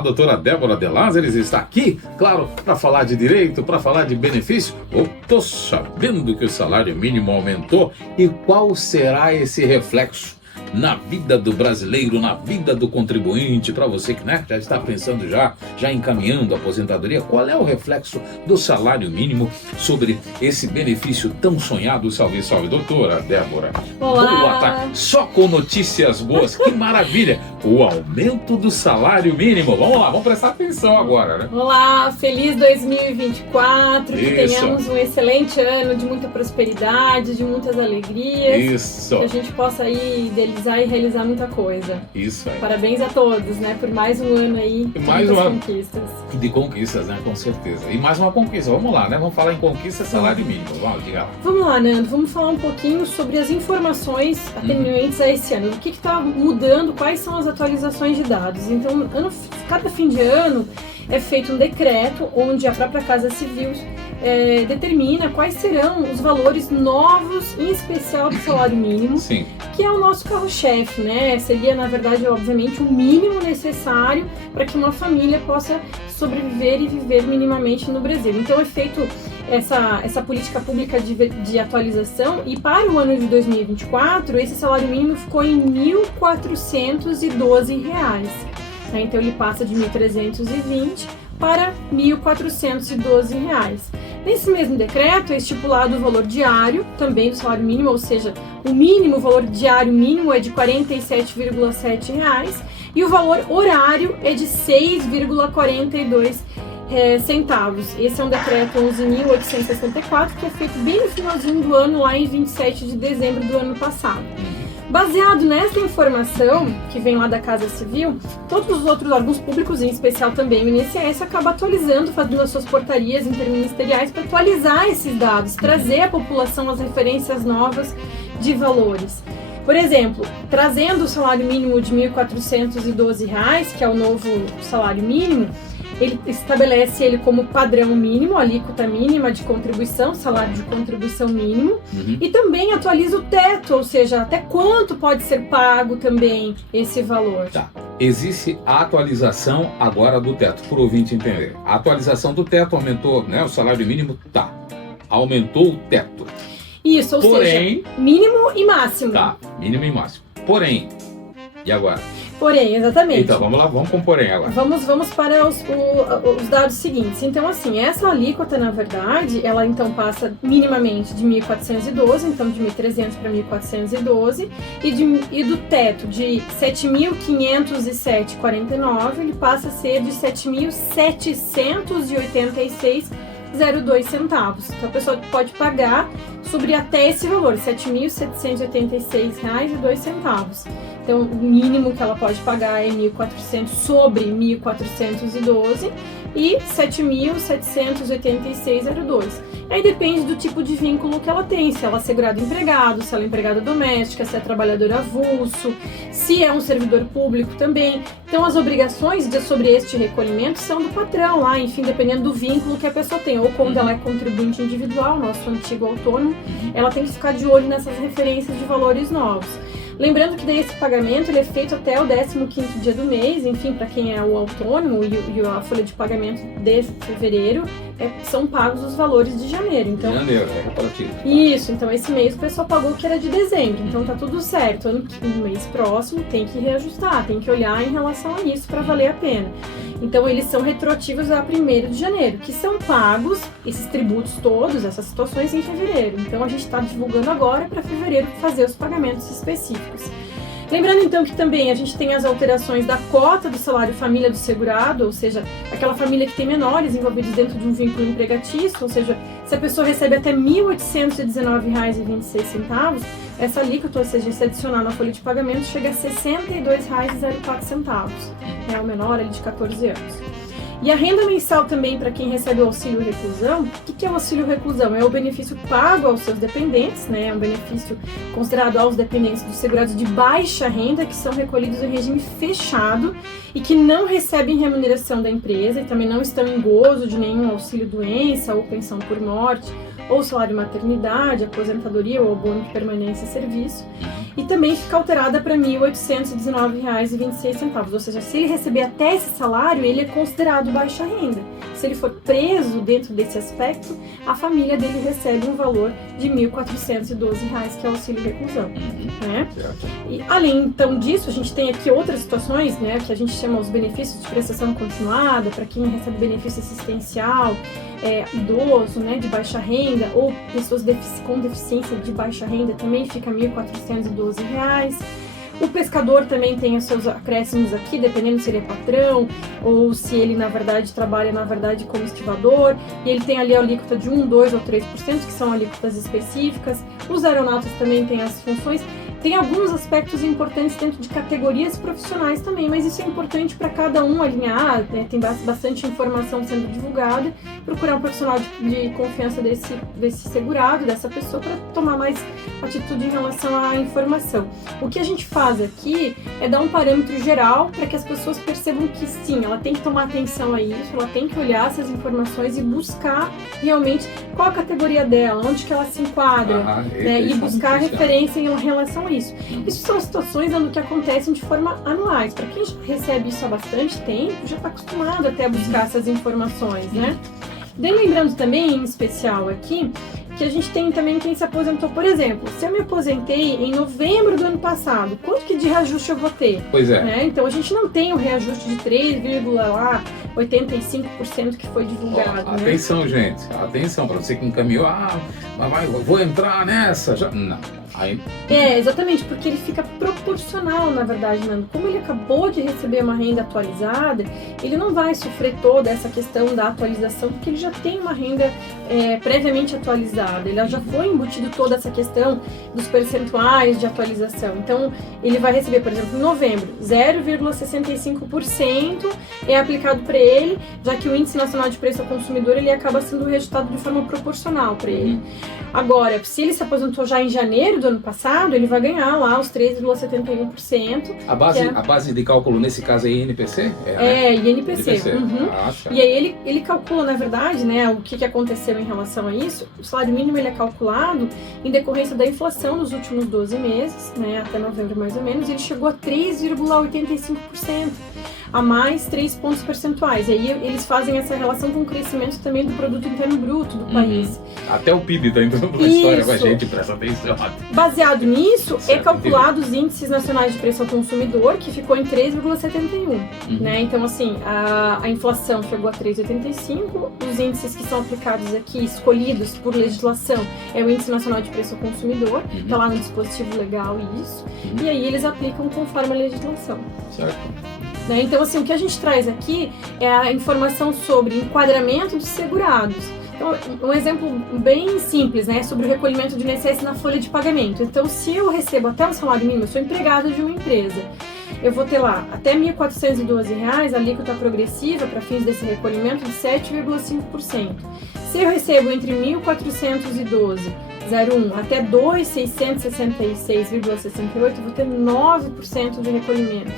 A doutora Débora De Lázares está aqui, claro, para falar de direito, para falar de benefício. Eu estou sabendo que o salário mínimo aumentou e qual será esse reflexo na vida do brasileiro, na vida do contribuinte, para você que já está pensando já encaminhando a aposentadoria, qual é o reflexo do salário mínimo sobre esse benefício tão sonhado? Salve, salve, doutora Débora. Olá. Boa tarde. Só com notícias boas, que maravilha! O aumento do salário mínimo. Vamos lá, vamos prestar atenção agora, né? Olá, feliz 2024, que Isso. tenhamos um excelente ano de muita prosperidade, de muitas alegrias. Isso. Que a gente possa aí idealizar e realizar muita coisa. Isso aí. Parabéns a todos, né, por mais um ano aí de muitas conquistas. De conquistas, né, com certeza. E mais uma conquista, vamos lá, né, vamos falar em conquista, salário mínimo, vamos, diga lá. Vamos lá, Nando, vamos falar um pouquinho sobre as informações atendentes a esse ano. O que está mudando, quais são as atualizações de dados. Então, cada fim de ano é feito um decreto onde a própria Casa Civil determina quais serão os valores novos, em especial do salário mínimo. Sim. Que é o nosso carro-chefe, né? Seria, na verdade, obviamente, o mínimo necessário para que uma família possa sobreviver e viver minimamente no Brasil. Então é feito essa política pública de atualização, e para o ano de 2024, esse salário mínimo ficou em R$ 1.412. Né? Então ele passa de 1.320 para R$ 1.412. Nesse mesmo decreto é estipulado o valor diário também do salário mínimo, ou seja, o valor diário mínimo é de R$ 47,7 e o valor horário é de 6,42 centavos. Esse é um decreto 11.864 que é feito bem no finalzinho do ano, lá em 27 de dezembro do ano passado. Baseado nessa informação que vem lá da Casa Civil, todos os outros órgãos públicos, em especial também o INSS, acaba atualizando, fazendo as suas portarias interministeriais para atualizar esses dados, trazer à população as referências novas de valores. Por exemplo, trazendo o salário mínimo de R$ 1.412, que é o novo salário mínimo, ele estabelece ele como padrão mínimo, alíquota mínima de contribuição, salário de contribuição mínimo, e também atualiza o teto, ou seja, até quanto pode ser pago também esse valor. Tá. Existe a atualização agora do teto, por ouvinte entender. A atualização do teto aumentou, né? O salário mínimo, tá. Aumentou o teto. Isso, ou Porém, seja, mínimo e máximo. Tá, mínimo e máximo. Porém, e agora? Porém, exatamente. Então, vamos lá, vamos com o porém agora. Vamos para os dados seguintes. Então, assim, essa alíquota, na verdade, ela então passa minimamente de 1.412, então de 1.300 para 1.412, e do teto de 7.507,49, ele passa a ser de 7.786,02 centavos. Então, a pessoa pode pagar sobre até esse valor, R$ 7.786,02. Então, o mínimo que ela pode pagar é 1.400 sobre 1.412 e 7.786,02. Aí depende do tipo de vínculo que ela tem, se ela é segurado empregado, se ela é empregada doméstica, se é trabalhador avulso, se é um servidor público também. Então, as obrigações sobre este recolhimento são do patrão lá, enfim, dependendo do vínculo que a pessoa tem. Ou quando ela é contribuinte individual, nosso antigo autônomo, ela tem que ficar de olho nessas referências de valores novos. Lembrando que daí esse pagamento ele é feito até o 15º dia do mês, enfim, para quem é o autônomo, e a folha de pagamento de fevereiro são pagos os valores de janeiro. Então, janeiro, é reparativo. Isso, então esse mês o pessoal pagou o que era de dezembro, então tá tudo certo. No mês próximo tem que reajustar, tem que olhar em relação a isso para valer a pena. Então eles são retroativos a 1º de janeiro, que são pagos, esses tributos todos, essas situações em fevereiro. Então a gente está divulgando agora para fevereiro fazer os pagamentos específicos. Lembrando então que também a gente tem as alterações da cota do salário família do segurado, ou seja, aquela família que tem menores envolvidos dentro de um vínculo empregatício, ou seja, se a pessoa recebe até R$ 1.819,26, essa alíquota, ou seja, se adicionar na folha de pagamento, chega a R$ 62,04, né, o menor ali de 14 anos. E a renda mensal também para quem recebe o auxílio reclusão. O que é o auxílio reclusão? É o benefício pago aos seus dependentes, né? É um benefício considerado aos dependentes dos segurados de baixa renda, que são recolhidos em regime fechado e que não recebem remuneração da empresa e também não estão em gozo de nenhum auxílio doença ou pensão por morte, ou salário maternidade, aposentadoria ou abono de permanência e serviço. E também fica alterada para R$ 1.819,26. Ou seja, se ele receber até esse salário, ele é considerado baixa renda. Se ele for preso dentro desse aspecto, a família dele recebe um valor de R$ 1.412, que é o auxílio reclusão. Né? E além então disso, a gente tem aqui outras situações, né, que a gente chama os benefícios de prestação continuada, para quem recebe benefício assistencial, idoso, né, de baixa renda, ou pessoas com deficiência de baixa renda, também fica R$ 1.412. O pescador também tem os seus acréscimos aqui, dependendo se ele é patrão ou se ele, na verdade, trabalha, como estivador. E ele tem ali a alíquota de 1, 2 ou 3%, que são alíquotas específicas. Os aeronautas também têm as funções. Tem alguns aspectos importantes dentro de categorias profissionais também, mas isso é importante para cada um alinhar, né? Tem bastante informação sendo divulgada, procurar um profissional de confiança desse segurado, dessa pessoa, para tomar mais atitude em relação à informação. O que a gente faz aqui é dar um parâmetro geral para que as pessoas percebam que sim, ela tem que tomar atenção a isso, ela tem que olhar essas informações e buscar realmente qual a categoria dela, onde que ela se enquadra, né? E buscar referência em relação a isso. Isso são situações que acontecem de forma anuais. Para quem já recebe isso há bastante tempo, já está acostumado até a buscar essas informações, né? Daí lembrando também, em especial aqui, que a gente tem também quem se aposentou, por exemplo, se eu me aposentei em novembro do ano passado, quanto que de reajuste eu vou ter? Pois é. Né? Então a gente não tem o reajuste de 3,85% que foi divulgado. Atenção, gente, atenção, para você que encaminhou, vou entrar nessa, já... Não. Exatamente, porque ele fica proporcional, na verdade, Nando. Como ele acabou de receber uma renda atualizada, ele não vai sofrer toda essa questão da atualização, porque ele já tem uma renda previamente atualizada. Ele já foi embutido toda essa questão dos percentuais de atualização. Então, ele vai receber, por exemplo, em novembro, 0,65% é aplicado para ele, já que o Índice Nacional de Preço ao Consumidor ele acaba sendo reajustado de forma proporcional para ele. Agora, se ele se aposentou já em janeiro do ano passado, ele vai ganhar lá os 3,71%. A base de cálculo nesse caso é INPC? INPC. E aí ele calcula, na verdade, né, o que aconteceu em relação a isso. O salário mínimo ele é calculado em decorrência da inflação nos últimos 12 meses, né, até novembro mais ou menos, ele chegou a 3,85%. A mais 3 pontos percentuais. E aí eles fazem essa relação com o crescimento também do produto interno bruto do país. Até o PIB está entrando na história com a gente, presta atenção. Baseado nisso, é calculado os índices nacionais de preço ao consumidor, que ficou em 3,71. Né? Então, assim, a inflação chegou a 3,85. Os índices que são aplicados aqui, escolhidos por legislação, é o Índice Nacional de Preço ao Consumidor, está lá no dispositivo legal isso. E aí eles aplicam conforme a legislação. Certo. Né? Então, assim, o que a gente traz aqui é a informação sobre enquadramento dos segurados. Então, um exemplo bem simples, né, sobre o recolhimento de INSS na folha de pagamento. Então, se eu recebo até o salário mínimo, eu sou empregada de uma empresa, eu vou ter lá até R$ 1.412, a alíquota progressiva para fins desse recolhimento de 7,5%. Se eu recebo entre 1.412,01 até 2.666,68, eu vou ter 9% de recolhimento.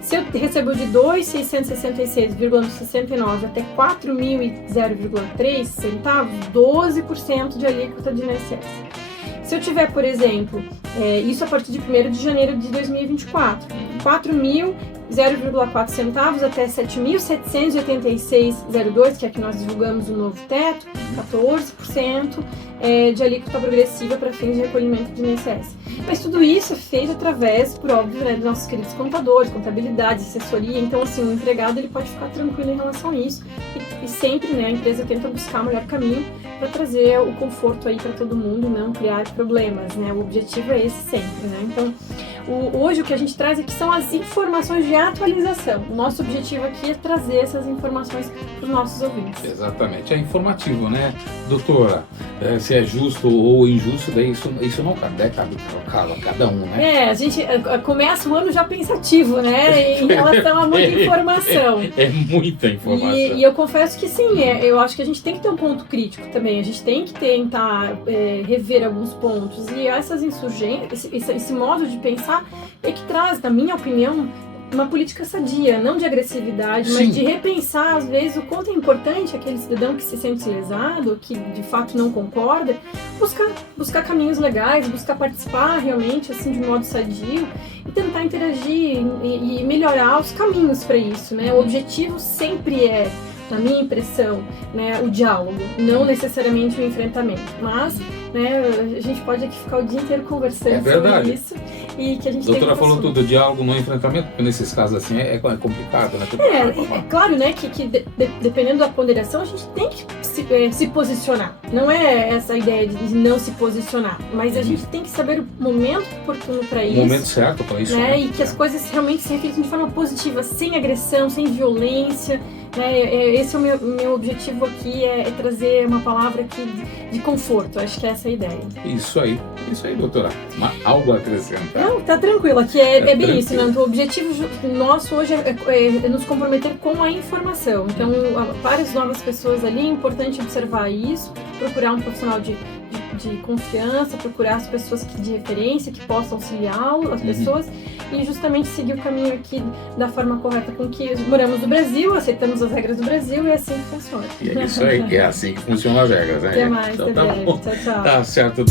Se eu recebo de 2.666,69 até 4.003 centavos, 12% de alíquota de INSS. Se eu tiver, por exemplo, isso a partir de 1º de janeiro de 2024, 4.004 centavos até 7.786,02, que é que nós divulgamos o novo teto, 14% de alíquota progressiva para fins de recolhimento de INSS. Mas tudo isso é feito através, por óbvio, né, dos nossos queridos contadores, contabilidade, assessoria. Então, assim, o empregado ele pode ficar tranquilo em relação a isso. E sempre, né, a empresa tenta buscar o melhor caminho para trazer o conforto aí para todo mundo, não criar problemas, né? O objetivo é esse sempre, né? Então, hoje o que a gente traz aqui são as informações de atualização. O nosso objetivo aqui é trazer essas informações para os nossos ouvintes. Exatamente, é informativo, né, doutora? Se é justo ou injusto, daí isso não cabe, cabe cada um, né? A gente começa o ano já pensativo, né, em relação a muita informação. É muita informação. E eu confesso que sim, eu acho que a gente tem que ter um ponto crítico também, a gente tem que tentar rever alguns pontos. E essas insurgências, esse modo de pensar é que traz, na minha opinião, uma política sadia, não de agressividade, Sim. mas de repensar, às vezes, o quanto é importante aquele cidadão que se sente lesado, que de fato não concorda, buscar caminhos legais, buscar participar realmente, assim, de modo sadio, e tentar interagir e melhorar os caminhos para isso, né? O objetivo sempre é, na minha impressão, né, o diálogo, não necessariamente o enfrentamento, mas, né, a gente pode aqui ficar o dia inteiro conversando sobre isso e que a gente Doutora tem falou tudo, diálogo no enfrentamento, porque nesses casos assim é complicado, né? É claro, né, que dependendo da ponderação, a gente tem que se posicionar. Não é essa a ideia de não se posicionar, mas a gente tem que saber o momento oportuno para isso. O momento certo para isso. Né, e que as coisas realmente se reflitam de forma positiva, sem agressão, sem violência. Esse é o meu objetivo aqui, é trazer uma palavra aqui de conforto. Acho que essa é a ideia. Isso aí, doutora. Algo a acrescentar? Não, tá tranquilo. Aqui é bem tranquilo. isso, né? O objetivo nosso hoje é nos comprometer com a informação. Então, várias novas pessoas ali, é importante observar isso, procurar um profissional de confiança, procurar as pessoas de referência que possam auxiliar as pessoas e justamente seguir o caminho aqui da forma correta com que moramos no Brasil, aceitamos as regras do Brasil e é assim que funciona. E é isso aí, que é assim que funcionam as regras, né? Até mais, então, até tá breve. bom. Tchau, tchau. Tá certo.